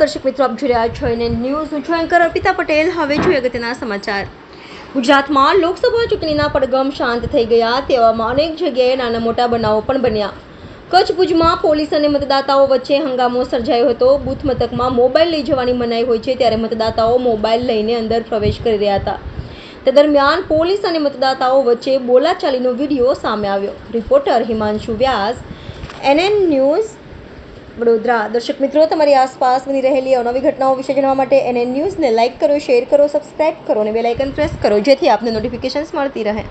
નમસ્કાર દર્શક મિત્રો, આપ જોઈ રહ્યા છો એને ન્યૂઝ. હું છું એન્કર અર્પિતા પટેલ. હવે જોઈએ અગત્યના સમાચાર. ગુજરાતમાં લોકસભા ચૂંટણીના પડઘમ શાંત થઈ ગયા, તેવામાં અનેક જગ્યાએ નાના મોટા બનાવો પણ બન્યા. કચ્છ ભુજમાં પોલીસ અને મતદાતાઓ વચ્ચે હંગામો સર્જાયો હતો. બૂથ મથકમાં મોબાઈલ લઈ જવાની મનાઈ હોય છે, ત્યારે મતદાતાઓ મોબાઈલ લઈને અંદર પ્રવેશ કરી રહ્યા હતા. તે દરમિયાન પોલીસ અને મતદાતાઓ વચ્ચે બોલાચાલીનો વિડીયો સામે આવ્યો. રિપોર્ટર હિમાંશુ વ્યાસ, NN ન્યૂઝ, વડોદરા. દર્શક મિત્રો, તમારી આસપાસ બની રહેલી અવનવી ઘટનાઓ વિશે જાણવા માટે NN ન્યૂઝને લાઇક કરો, શેર કરો, સબસ્ક્રાઇબ કરો અને બેલ આઇકન પ્રેસ કરો, જેથી આપને નોટિફિકેશન્સ મળતી રહે.